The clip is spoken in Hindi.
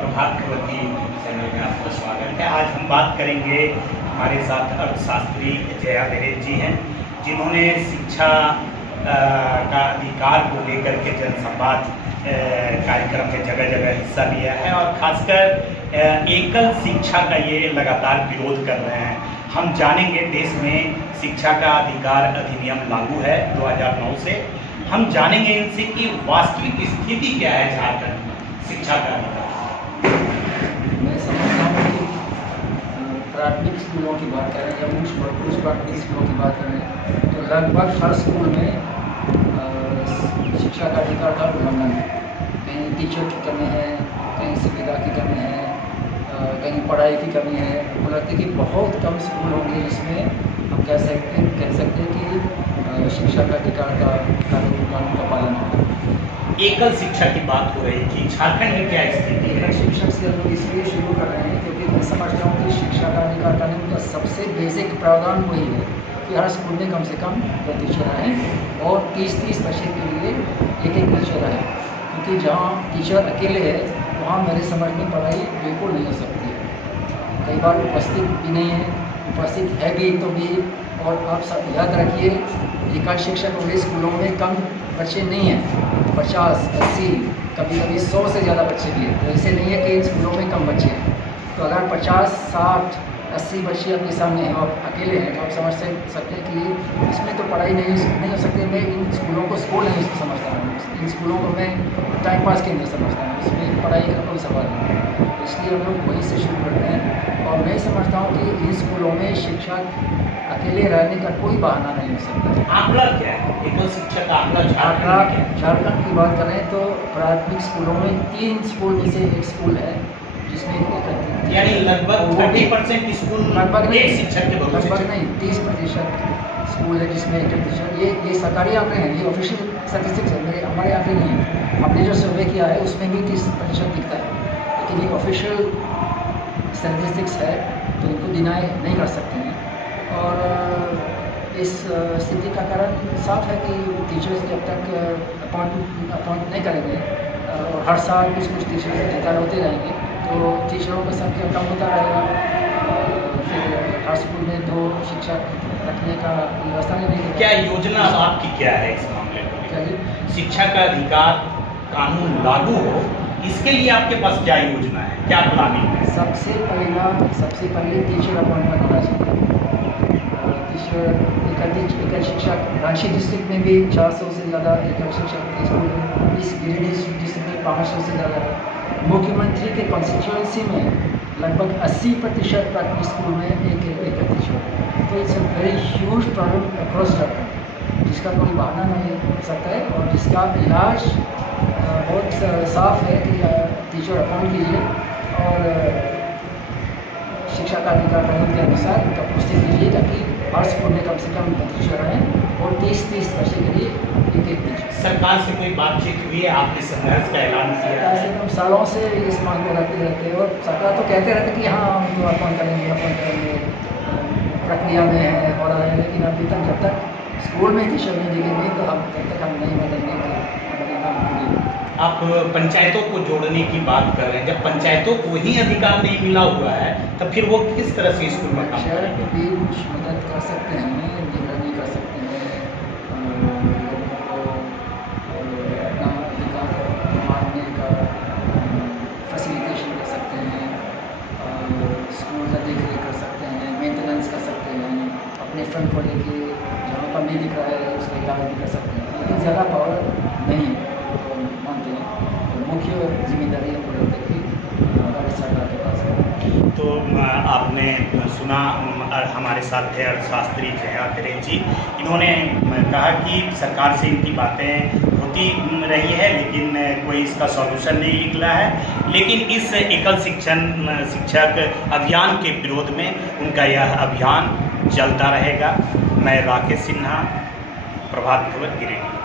प्रभात खबर की चैनल में आपका स्वागत है। आज हम बात करेंगे, हमारे साथ अर्थशास्त्री जया धीरेज जी हैं, जिन्होंने शिक्षा का अधिकार को लेकर के जनसंवाद कार्यक्रम में जगह जगह हिस्सा लिया है और खासकर एकल शिक्षा का ये लगातार विरोध कर रहे हैं। हम जानेंगे, देश में शिक्षा का अधिकार अधिनियम लागू है 2009 से। हम जानेंगे इनसे कि वास्तविक स्थिति क्या है झारखंड में शिक्षा का अधिकार। मैं समझता हूँ कि प्राथमिक स्कूलों की बात करें या उच्च प्राथमिक स्कूलों की बात करें तो लगभग हर स्कूल में शिक्षा का अधिकार का उल्लंघन है। कहीं टीचर की कमी है, कहीं सुविधा की कमी है, कहीं पढ़ाई की कमी है। मुझे लगता है कि बहुत कम स्कूल होंगे जिसमें हम कह सकते हैं कि शिक्षा का अधिकार का कानून का पालन होगा। एकल शिक्षा की बात हो रही थी, झारखंड में क्या स्थिति है? एकल शिक्षा से हम लोग इसलिए शुरू कर रहे हैं क्योंकि मैं समझता हूँ कि शिक्षा का अधिकार कानून का सबसे बेसिक प्रावधान वही है कि हर स्कूल में कम से कम 2 टीचर रहें और 30-30 बच्चे के लिए एक टीचर रहे। क्योंकि जहाँ टीचर अकेले है वहाँ मेरे समझ में पढ़ाई बिल्कुल नहीं हो सकती है। कई बार उपस्थित भी नहीं है, उपस्थित है भी तो भी। और आप सब याद रखिए, एकल शिक्षक वाले स्कूलों में कम बच्चे नहीं हैं, 50, 80, कभी 100 से ज़्यादा बच्चे भी हैं। तो ऐसे नहीं है कि इन स्कूलों में कम बच्चे हैं। तो अगर 50, 60, 80 बच्चे आपके सामने हैं और अकेले हैं तो आप समझ सकते हैं कि इसमें तो पढ़ाई नहीं हो सकती। मैं इन स्कूलों को स्कूल नहीं समझता हूँ, इन स्कूलों को मैं टाइम पास के अंदर समझता हूँ। इसमें पढ़ाई का कोई सवाल नहीं है। इसलिए हम लोग वहीं से शुरू करते हैं और मैं समझता हूँ कि इन स्कूलों में शिक्षक अकेले रहने का कोई बहाना नहीं हो सकता। आंकड़ा क्या है एकल शिक्षा का आंकड़ा झारखंड की बात करें तो प्राथमिक स्कूलों में 3 स्कूल में से एक स्कूल है जिसमें यानी लगभग 30% स्कूल लगभग एक शिक्षक के भरोसे लगभग नहीं 30% स्कूल है जिसमें एक टीचर। ये सरकारी आंकड़े हैं, ये ऑफिशियल स्टैटिस्टिक्स है, हमारे आंकड़े नहीं है। हमने जो सर्वे किया है उसमें भी 30% दिखता है, लेकिन ये ऑफिशियल स्टैटिस्टिक्स है तो इनको डिनाई नहीं कर सकते हैं। और इस स्थिति का कारण साफ है कि टीचर्स जब तक अपॉइंट नहीं करेंगे और हर साल कुछ टीचर्स रिटायर होते रहेंगे तो टीचरों का संख्या कम होता रहेगा। फिर हर स्कूल में 2 शिक्षक रखने का व्यवस्था नहीं। क्या योजना आपकी क्या है इस मामले में? क्या जी? शिक्षा का अधिकार कानून लागू हो, इसके लिए आपके पास क्या योजना है, क्या प्लानिंग है? सबसे पहले टीचर अपॉइंटमेंट होना चाहिए। एकल शिक्षक रांची डिस्ट्रिक्ट में भी 400 से ज़्यादा एकल शिक्षक स्कूल है। इस गिरिडीह डिस्ट्रिक्ट में 500 से ज़्यादा है। मुख्यमंत्री के कॉन्स्टिट्यूएंसी में लगभग 80% तक स्कूल में एक टीचर है। तो it's a very huge problem across Jharkhand, जिसका कोई बहाना नहीं हो सकता है और जिसका इलाज बहुत साफ है कि टीचर अपॉइंट कीजिए और शिक्षा का अधिकार कानून के अनुसार उनका पुष्टि कीजिए ताकि हर स्कूल में कम से कम 2 टीचर रहें और 30-30 बच्चे के लिए एक टीचर। सरकार से कोई बातचीत हुई है? आपने संघर्ष का ऐलान किया है? ऐसे हम सालों से इस मांग को रखते रहते हैं और सरकार तो कहते रहते कि हाँ हम तो अपॉइंट करेंगे, प्रक्रिया में है हो रहा है, लेकिन अभी तक जब तक स्कूल में टीचर नहीं दिखेंगे तो तब तक हम नहीं बदलेंगे कि आप पंचायतों को जोड़ने की बात कर रहे हैं। जब पंचायतों को ही अधिकार नहीं मिला हुआ है तब फिर वो किस तरह से स्कूल में काम करेंगे? भी कुछ मदद कर सकते हैं, निगरानी कर सकते हैं, लोगों को अपना अधिकार मानने का फैसिलिटेशन कर सकते हैं, स्कूल का देखरेख कर सकते हैं, मेंटेनेंस कर सकते हैं, अपने फंड को लेके जहाँ पर नहीं दिख रहा है उसका इलाज भी कर सकते हैं। लेकिन ज़्यादा पावर नहीं है मानते हैं। तो मुख्य जिम्मेदारी सरकार के पास है। तो आपने सुना, हमारे साथ थे अर्थशास्त्री जया धीरेज जी। इन्होंने कहा कि सरकार से इनकी बातें होती रही है लेकिन कोई इसका सॉल्यूशन नहीं निकला है। लेकिन इस एकल शिक्षक अभियान के विरोध में उनका यह अभियान चलता रहेगा। मैं राकेश सिन्हा, प्रभात खबर गिरिडीह।